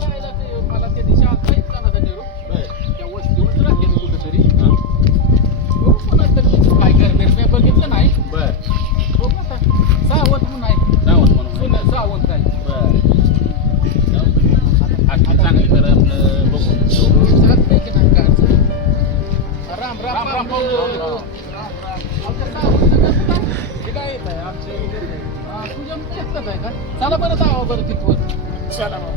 करायला ते मला त्या दिवशी आता इतका ना निरोप त्या वस्तीवरच राहते कुठेतरी. बघू कोणाच तरी तिथं काय गरबेर मी बघितलं नाही. बर. बघू आता सावंत म्हणून आहे. म्हणून बर. चांगली आपलं. बघू. नाही काय? राम राम राम, काय? हे येत आहे? हा, तुझ्या आहे का? चला बरं जावं बरं तिथवर चला हो,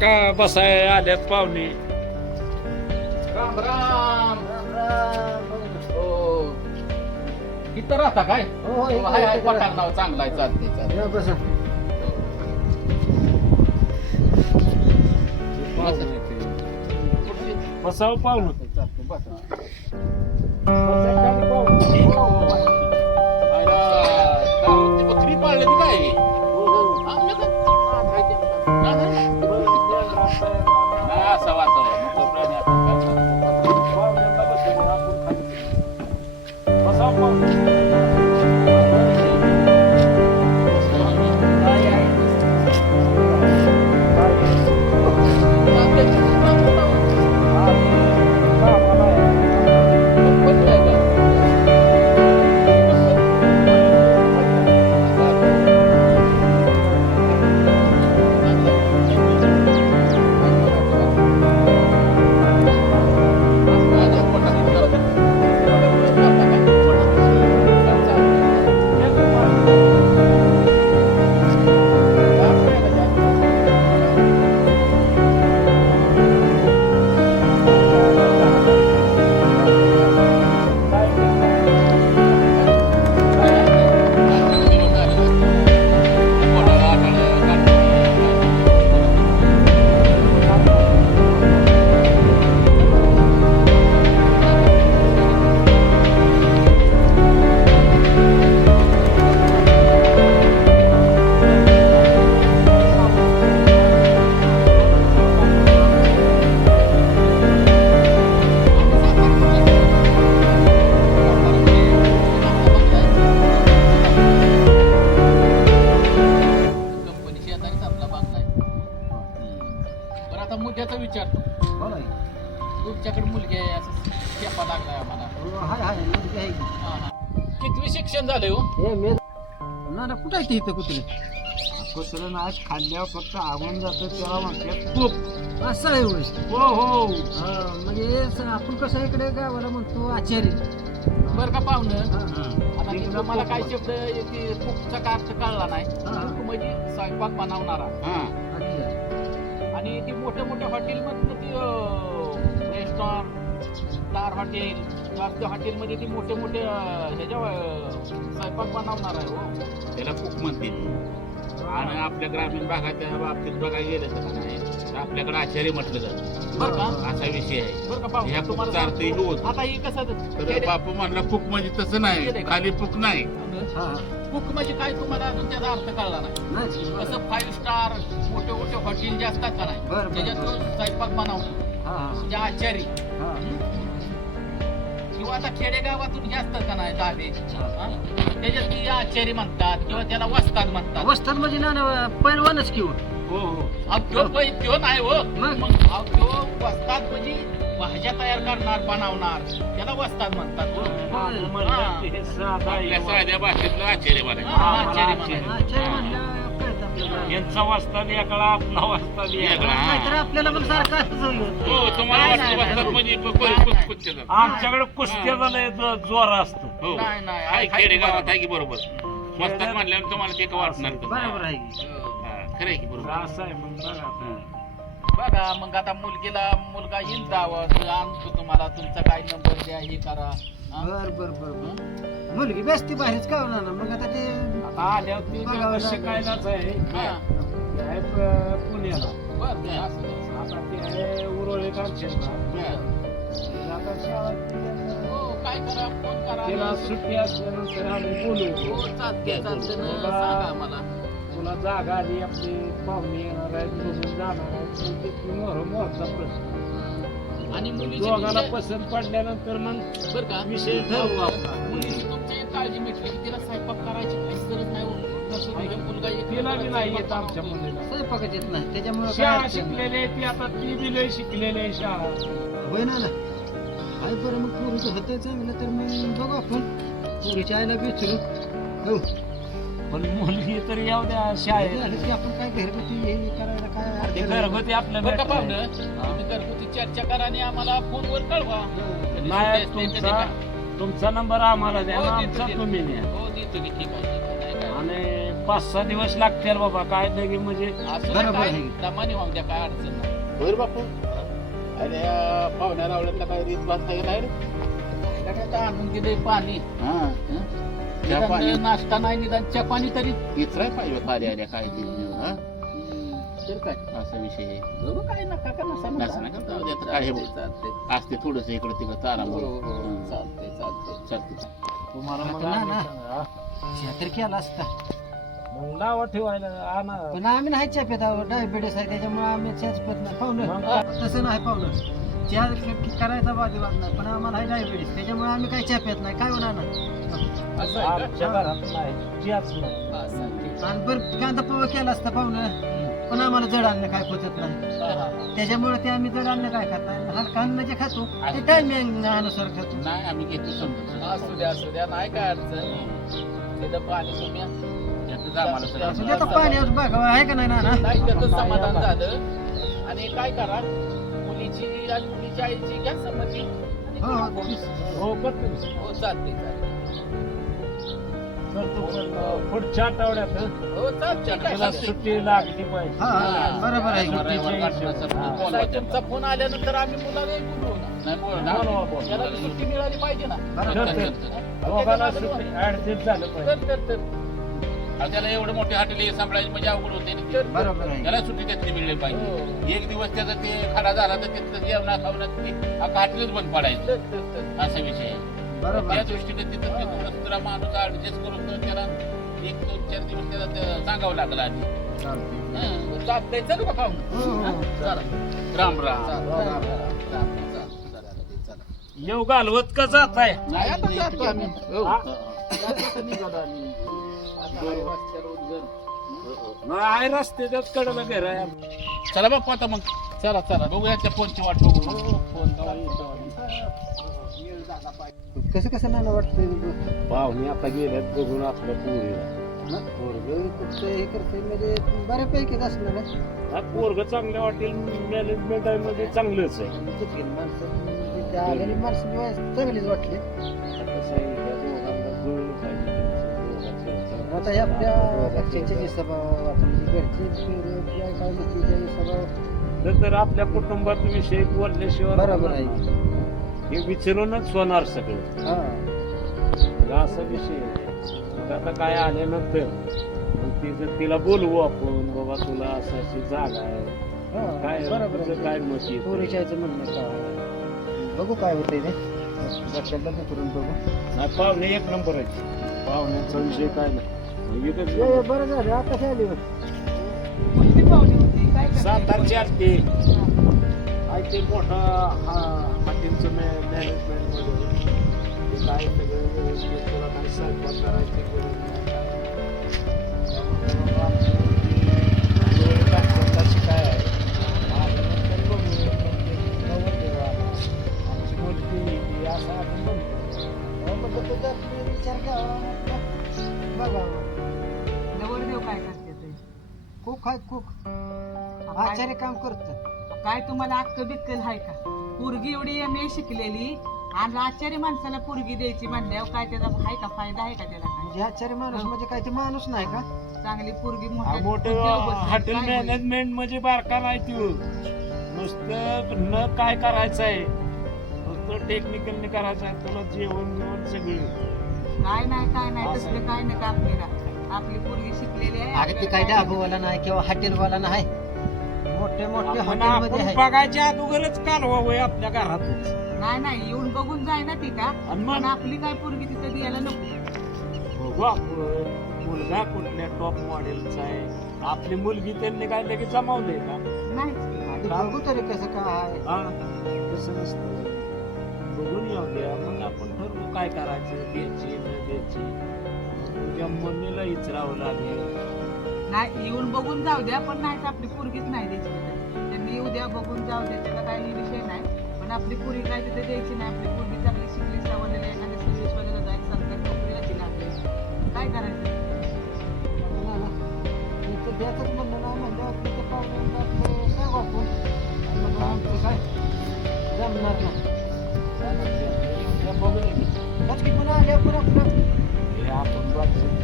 टाका बसाय आल्यात पाहुणे? राम राम हो. इथं राहता काय? हो, हो, इथं- हाय हाय इथं पठार नाव चांगलं आहे चालते चालते बसा. कुठली? बसाव पाहुणं. बसा. बसा बकरी पाळली ती काय? ना ना कुठं आहे ते इथं कुत्रे कुत्रं नाही खाल्ल्यावर फक्त आवून जातं त्याला म्हणतात खूप. असं आहे होय. हो हो. हा, म्हणजे स- आपण कसं इकडे गावाला म्हणतो आचारी. बरं का पाहुणं? हा, आता ते मला काय. शब्द की कुकचा का अर्थ कळला नाही. हा. कुक म्हणजे स्वयंपाक बनवणारा. हा. अच्छा. आणि ती मोठ्या मोठ्या हॉटेलमधनं ती रेस्टॉरंट स्टार हॉटेल हॉटेलमध्ये ती मोठे मोठे अं, ह्याच्या अं, स्वयंपाक बनवणार आहे. हो त्याला कुक म्हणतील. आणि आपल्या ग्रामीण भागाच्या बाबतीत बघायला गेलं तर नाही आपल्याकडे आचार्य म्हटलं जातं. बरं का? असा विषय आहे. बरं का पाहू? ह्या तुम्हाला कुकचा अर्थ. होत. आता ही कसं तर बापू म्हणला कुक म्हणजे तसं नाही. खाली कुक नाही. कुक म्हणजे काय तुम्हाला अजून त्याचा अर्थ कळला नाही. कसं फाईव्ह स्टार मोठे मोठे हॉटेल जे असतात का नाही बरं, बरं, त्याच्यात तो बरं. स्वयंपाक बनवतो. हा, हा, म्हणजे आचारी. हा. किंवा आता खेडेगावातून हे असतात का नाही दाबे हा? त्याच्यात ती आचारी म्हणतात किंवा त्याला वस्ताद म्हणतात. वस्ताद म्हणजे ना ना पैलवानच किंवा हो. हो अहो, त्यो पै- त्यो नाही हो. मग? मग अहो, त्यो वस्ताद म्हणजे भाज्या तयार करणार बनवणार. त्याला वस्ताद म्हणतात हो. आपल्या साध्या भाषेतलं आचार्य म्हणायचं. हा, आचारी म्हणायचं. यांचा वाजता वेगळा आपला वाजता वेगळा. आपल्याला पण सारखं. हो तुम्हाला. म्हणजे ब- ब- कुच- कुचच्या जातं. आमच्याकडे कुस्त्याचा लय जो- जोर असतो हो नाही, नाही, आहे आहे खेडेगावात बरोबर. आहे की बरोबर मस्तात म्हणल्यावर तुम्हाला ते का वाटणार? बरोबर आहे की. हो. खरं आहे की बरोबर असं आहे मग बघा आता. बघा मग आता मुलगीला मुलगा येईल जावं आणतो तुम्हाला तुमचा काय नंबर द्या हे करा हा? बर बर बर बर मुलगी बेसती बाहेरच का होणार ना मग आता ते आता आल्यावर ती बघावं आता लागेल. शिकायलाच आहे. आहे प- पुण्याला. आता ती आहे उरोळी कामशेतला बरं. आता शाळा हो काय करा फोन करा. तिला सुट्टी असल्यानंतर आम्ही बोलू. हो चालते चालते ना बाबा. सांगा मला तुला जागा आली आपली पाहुणे येणार आहेत बघून जाणार आहेत मग ते ती मोर मोरचा प्रश्न. आणि मुलीची दोघाला तुमच्या- पसंत पडल्यानंतर मग बरं का? विषय ठरवू आपला मुलीची तुमची काळजी मिटली की तिला स्वयंपाक हे तिला बी नाही येत स्वयंपाक आमच्या बनवतो. मुलीला स्वयंपाकच येत नाही त्याच्यामुळे शाळा. शिकलेली ती आता ती बी लय शिकलेली आहे शाळा होय ना ना आई बरं मग पोरीचं चांगलं तर मग बघू आपण पोरीच्या आईला विचारू हो पण मुलगी तर येऊ द्या शाळेत झालं की आपण काय घरगुती हे करायला काय ते अडचण नाही. घरगुती आपल्या बरं का भेटलंय. पाहुणं तुम्ही घरगुती चर्चा करा आणि आम्हाला फोनवर कळवा कधी नाही सुट्टी असते, कधी तुमचा काय. तुमचा नंबर आम्हाला द्या हो, देतो, आमचा देतो. तुम्ही न्या हो देतो की ठीक आहे ठीक आहे, नाही काय. आणि पाच सहा दिवस लागतील बाबा काय लगे म्हणजे असू दे, बरोबर काय आहे. दमाने वाहून द्या काय अडचण नाही. बापू. अरे या पाहुण्या रावळ्यातला काय रीत भात नाही नाही रे काय काय आता आणून दिले पाणी. हा. हं? निदान पाणी नाश्ता नाही निदान चहा पाणी तरी. इचराय पाहिजे आल्या काय हा? तर काय? असा विषय आहे. काय नका का नसा नसा. नका, जाऊ दे आता काय हे बघ. चालते असते थोडस इकडे तिकडे चाला हो, हो, चालते चालते चालते तुम्हाला मग आम्ही. सांगा. तर केला असता. नाव ठेवायला आणा. पण आम्ही नाही चहा पित आहोत डायबिटीस आहे त्याच्यामुळे आम्ही चहाच पित नाही. पाहुणं मग? तसं नाही पाहुणं. चहा करायचा वादविवाद नाही पण आम्हाला आहे डायबिटीस त्याच्यामुळे आम्ही काही चहा पित नाही. काय होणार हा, आणि बरं कांदा पोहा केला असता पाहुणं आहे. पण आम्हाला जड अन्न काय पचत नाही. त्याच्यामुळे ते आम्ही जड अन्न काय खात नाही? हलका अन्न जे खातो. ते टायमिंग अनुसार खातो. नाही आम्ही घेतो समजून. असू द्या असू द्या नाही काय अडचण. पाणी तुम्ही त्यातच आम्हाला सगळं असं ते तर पाण्यावर बघावं आहे का नाही ना नाही त्याचं समाधान झालं आणि काय करा मुलीची आणि मुलीच्या आईची घ्या संमती आणि हो. हो करतो हो चालते चालते करतो पण पुढच्या आठवड्यात हं. हो चालते काय चालते. सुट्टी लागली पाहिजे हा हा, बरोबर आहे रविवार काढून असं हा. बोलवा साहेब, त्यांना. तुमचा फोन आल्यानंतर आम्ही मुलाला बोलू ना नाही बोल ना बोलवा, बोलवा. त्याला बी सुट्टी मिळाली पाहिजे ना बरोबर चल, आहे. चल, चल. दोघांना सुट्टी ऍडजस्ट झालं पाहिजे तर तर तर अहो, त्याला एवढं मोठे हॉटेल सांभाळायचे म्हणजे अवघड होते त्याला सुट्टी त्यातली मिळली पाहिजे. हो. एक दिवस त्याचा ते खडा झाला तर तिथं जेवणा खावण्यात ते अख्खा हॉटेलच बंद पडायचं. असा विषय आहे. बरोबर. त्या. दृष्टीने तिथं ते थोडं दुसरा माणूस ऍडजस्ट करून त्याला एक दोन चार दिवस त्याला ते सांगावं लागलं आधी. हं. हो, हो, हो. राम राम. येऊ घालवत का जात आहे नाही आता जातो आम्ही हो. हा? जातो आता निघालो आम्ही. आता आहे वाजता रोज घर. नाही आहे रस्त्याच्याच कडेला घर आहे चला बाप्पा आता मग चला चला बघूया त्या फोनची वाट बघू मग. हो, फोन करा, येतो आम्ही. कसं कसं नाना वाटतंय पाहुणे आता गेल्यात बघून आपल्या पोरीला ना, पोरगं हे करते म्हणजे बऱ्यापैकीच असणार आहे. हा पोरग चांगलं वाटेल मॅनेजमेंट आहे म्हणजे चांगलंच आहे माणसं त्या चांगलीच वाटली आहे. आता हे आपल्या घरच्यांचे जे म्हणजे घरचे काय स्वभाव तर आपल्या कुटुंबात विषय बोलल्याशिवाय बरोबर आहे. हे विचारूनच होणार सगळं हा असा विषय आहे. आता काय आल्यानंतर मग ती जर तिला बोलवू आपण बाबा तुला असं अशी जागा आहे हा, काय बरोबर आहे. काय मत आईचं म्हणणं काय बघू काय होतंय ते. लक्षात करून बघू. नाही पाहुणे एक नंबर आहे पाहुण्याचा विषय काय नाही. एकच ए. बरं झालं आता आली बघ. सातारची असते आहे ते मोठा हा हॉटेलचं मॅनेजमेंटमध्ये ते काय सगळं व्यवस्थित तुला काय स्वयंपाक करायची. काम करत. काय तुम्हाला अक्क बिक्कल आहे का? पोरगी एवढी एम ए शिकलेली आणि आचार्य माणसाला पोरगी द्यायची म्हणल्यावर काय त्याचा आहे का फायदा आहे का त्याला? काय म्हणजे आचार्य माणूस म्हणजे काय ते माणूस नाही का? चांगली पोरगी हा मोठी. हॉटेल काय? मॅनेजमेंट म्हणजे बारका नाही त्यो नुसतं न काय करायचं आहे नुसतं टेक्निकलने करायचं आहे तुला जेवण बिवण सगळं. काय नाही काय नाही असं. तसलं काय नाही आपल्याला. आपली पोरगी शिकलेली आहे अरे ते काय आपल्याला डाबूवाला नाही किंवा हॉटेलवाला नाही? मोठे मोठे आपण हॉटेलमध्ये आपण आहे बघायच्या अगोदरच कालवा होय आपल्या घरातच. नाही नाही येऊन बघून जाय ना ती का आणि पण मग आपली काय पोरगी तिथं द्यायला नको. बघू आपण. मुलगा कुठल्या टॉप मॉडेलचा आहे? आपली मुलगी त्यांनी काय लगेच जमावले का? नाही आधी बघू तरी कसं काय आहे. हा नसतं. बघून येऊ द्या मग आपण ठरवू काय करायचं द्यायची न द्यायची तुझ्या मम्मीला इचरावं लागेल. नाही येऊन बघून जाऊ द्या पण नाही तर आपली पोरगीच नाही द्यायची तिथं. त्यांनी येऊ द्या बघून जाऊ द्या त्याचा काही विषय नाही. पण आपली पोरगी काय तिथे द्यायची नाही आपली पोरगी चांगली शिकली सवरलेली आहे एखाद्या सर्व्हिस वगैरे जाईल सरकारी नोकरीला काय करायचं? द्यायचंच म्हणलं नाही म्हणल्यावर तिथं पाहुण्यांना ते सांगू आपण. मग आमचं काय? जमणार नाही. बघू दे. बस की पुन्हा आपण हे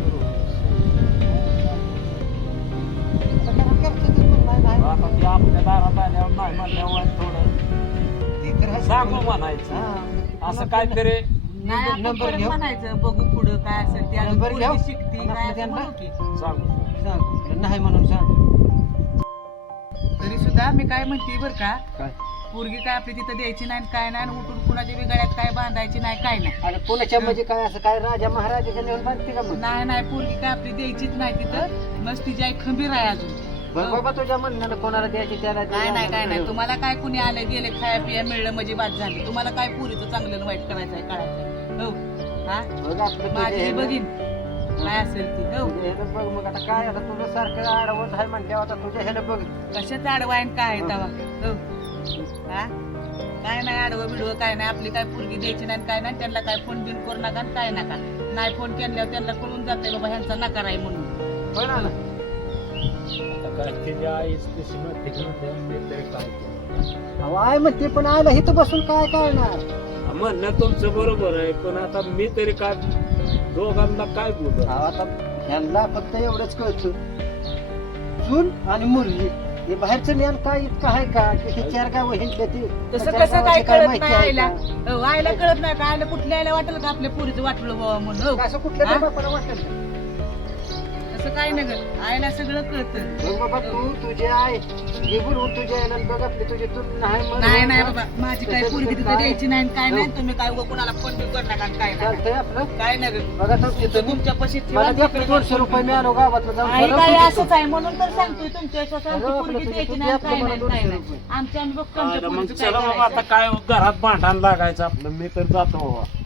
करू. नाही म्हणल्यावर थोडं. ते तर आहे. सांगू म्हणायचं. असं काहीतरी नाही आपण परत म्हणायचं बघू पुढं काय असेल ते. अजून नंबर पोरगी घेऊ. शिकती आणि काय आपलं असं त्यांना- म्हणू की. सांगू. सांग. नाही म्हणून सांग. तरी सुद्धा मी काय म्हणते बर का? काय? पोरगी काय आपली तिथं द्यायची नाही काय नाही आणि उठून कुणाच्या बी गळ्यात काय बांधायची नाही काय नाही. आणि पुण्याच्या म्हणजे काय असं काय राजा महाराजाच्या नेऊन बांधते का मग? नाही नाही पोरगी काय आपली द्यायचीच नाही तिथं. मस्त तिची आई खंबीर आहे अजून. बाबा तुझ्या म्हणण्यानं कोणाला द्यायची त्याला काय नाही काय नाही. तुम्हाला काय कुणी आलं गेले खाया पिया मिळलं म्हणजे बाद झालं. तुम्हाला काय पुरीचं चांगलं वाईट करायचं आहे कळायचं हो? हा माझी बघीन काय असेल ती? हो. बघ मग आता काय आता तुझं सारखं आडवत आहे म्हणल्यावर आता तुझ्या ह्यानं बघ. कशाच आडवा आहे काय आहे तवा हो. हा? काय नाही आडवं बिडवं काय नाही. आपली काय पोरगी द्यायची नाही काय नाही. त्यांना काय फोन बिन करू नका काय नका. नाही फोन केल्यावर त्यांना कळून जाते बाबा ह्यांचा नकार आहे म्हणून. होय ना? काय ते तरी काय. अहो आहे म्हणते पण आलं इथं बसून काय करणार? म्हणणं तुमचं बरोबर आहे पण आता मी तरी काय दोघांना काय बोलू? अहो, आता ह्यांना फक्त एवढंच कळतं. चूल आणि मुरली हे बाहेरचं ज्ञान काय इतकं आहे का? की हे चार गाव हिंडले ते तसं कसं काय कळत माहिती नाही आहे आईला? का? हो, आईला कळत नाही का आईला कुठल्या आईला वाटेल का आपल्या पुरीचं वाटलं बाबा म्हणून? हो असं कुठल्या हा? बापाला वाटलं. तसं काय नाही गं. आईला सगळं कळतं बघ बाबा तू तुझे आहे हे बोलून तुझ्या याला बघ आपली तुझी तू नाही नाही. बाबा माझी काय पोरगी तिथं काय? द्यायची नाही आणि काय नाही हो. तुम्ही काय उगा कुणाला फोन बिन करू नका आणि काय नाही चालतंय आपलं काय. बघा तर तिथं तुमच्या पशी मला दोनशे रुपये मिळालो गावातलं जाऊन आई काय असंच आहे म्हणून तर सांगतोय तुमच्या आमची पोरगी तुझी द्यायची नाही आणि काय नाही काय नाही रुपये. आमच्या आम्ही बघतो आमच्या मग पोरीचं काय चला बाबा करायचं. आता काय घरात भांडण लागायचं आपलं मी तर जातो बाबा